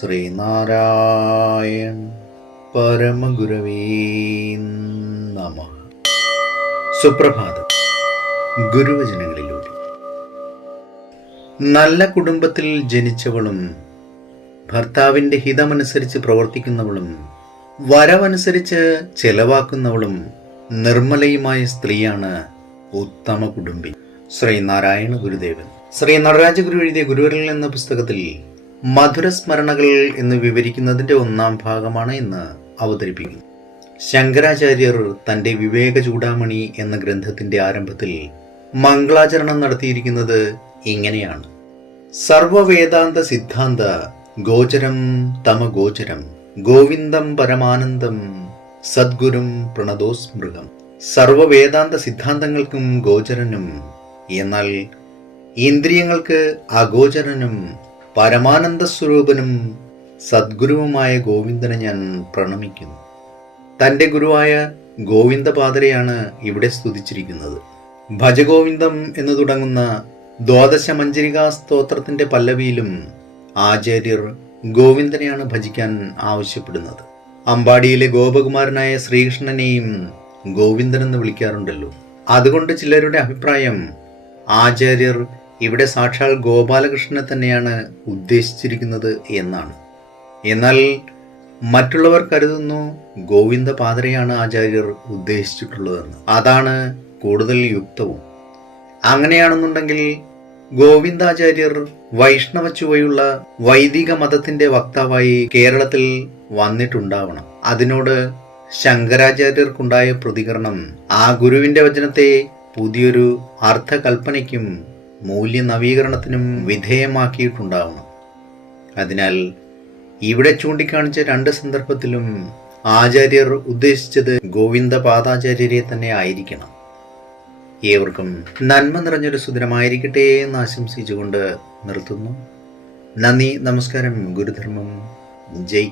ശ്രീനാരായണ പരമഗുരവേ നമഃ. സുപ്രഭാതം. ഗുരുവചനങ്ങളിലൂടെ. നല്ല കുടുംബത്തിൽ ജനിച്ചവളും ഭർത്താവിൻ്റെ ഹിതമനുസരിച്ച് പ്രവർത്തിക്കുന്നവളും വരവനുസരിച്ച് ചെലവാക്കുന്നവളും നിർമ്മലയുമായ സ്ത്രീയാണ് ഉത്തമ കുടുംബി. ശ്രീനാരായണ ഗുരുദേവൻ. ശ്രീ നടരാജഗുരു എഴുതിയ ഗുരുവരൽ എന്ന പുസ്തകത്തിൽ മധുരസ്മരണകൾ എന്ന് വിവരിക്കുന്നതിൻ്റെ 1-ാം ഭാഗമാണ് ഇന്ന് അവതരിപ്പിക്കുന്നത്. ശങ്കരാചാര്യർ തൻ്റെ വിവേക ചൂടാമണി എന്ന ഗ്രന്ഥത്തിൻ്റെ ആരംഭത്തിൽ മംഗളാചരണം നടത്തിയിരിക്കുന്നത് ഇങ്ങനെയാണ്: സർവവേദാന്ത സിദ്ധാന്ത ഗോചരം തമഗോചരം ഗോവിന്ദം പരമാനന്ദം സദ്ഗുരും പ്രണതോസ്മൃഗം. സർവവേദാന്ത സിദ്ധാന്തങ്ങൾക്കും ഗോചരനും എന്നാൽ ഇന്ദ്രിയങ്ങൾക്ക് അഗോചരനും പരമാനന്ദ സ്വരൂപനും സദ്ഗുരുവുമായ ഗോവിന്ദനെ ഞാൻ പ്രണമിക്കുന്നു. തൻ്റെ ഗുരുവായ ഗോവിന്ദപാദരെയാണ് ഇവിടെ സ്തുതിച്ചിരിക്കുന്നത്. ഭജഗോവിന്ദം എന്ന് തുടങ്ങുന്ന ദ്വാദശമഞ്ജരികാ സ്തോത്രത്തിൻ്റെ പല്ലവിയിലും ആചാര്യർ ഗോവിന്ദനെയാണ് ഭജിക്കാൻ ആവശ്യപ്പെടുന്നത്. അമ്പാടിയിലെ ഗോപകുമാരനായ ശ്രീകൃഷ്ണനെയും ഗോവിന്ദൻ എന്ന് വിളിക്കാറുണ്ടല്ലോ. അതുകൊണ്ട് ചിലരുടെ അഭിപ്രായം ആചാര്യർ ഇവിടെ സാക്ഷാൽ ഗോപാലകൃഷ്ണനെ തന്നെയാണ് ഉദ്ദേശിച്ചിരിക്കുന്നത് എന്നാണ്. എന്നാൽ മറ്റുള്ളവർ കരുതുന്നു ഗോവിന്ദപാദരെയാണ് ആചാര്യർ ഉദ്ദേശിച്ചിട്ടുള്ളതെന്ന്. അതാണ് കൂടുതൽ യുക്തവും. അങ്ങനെയാണെന്നുണ്ടെങ്കിൽ ഗോവിന്ദാചാര്യർ വൈഷ്ണവ ചുവയുള്ള വൈദിക മതത്തിന്റെ വക്താവായി കേരളത്തിൽ വന്നിട്ടുണ്ടാവണം. അതിനോട് ശങ്കരാചാര്യർക്കുണ്ടായ പ്രതികരണം ആ ഗുരുവിന്റെ വചനത്തെ പുതിയൊരു അർത്ഥകൽപ്പനയ്ക്കും മൂല്യനവീകരണത്തിനും വിധേയമാക്കിയിട്ടുണ്ടാവണം. അതിനാൽ ഇവിടെ ചൂണ്ടിക്കാണിച്ച 2 സന്ദർഭത്തിലും ആചാര്യർ ഉദ്ദേശിച്ചത് ഗോവിന്ദപാദാചാര്യരെ തന്നെ ആയിരിക്കണം. ഏവർക്കും നന്മ നിറഞ്ഞൊരു സുദിനമായിരിക്കട്ടെ എന്ന് ആശംസിച്ചുകൊണ്ട് നിർത്തുന്നു. നന്ദി, നമസ്കാരം. ഗുരുധർമ്മം ജയ്.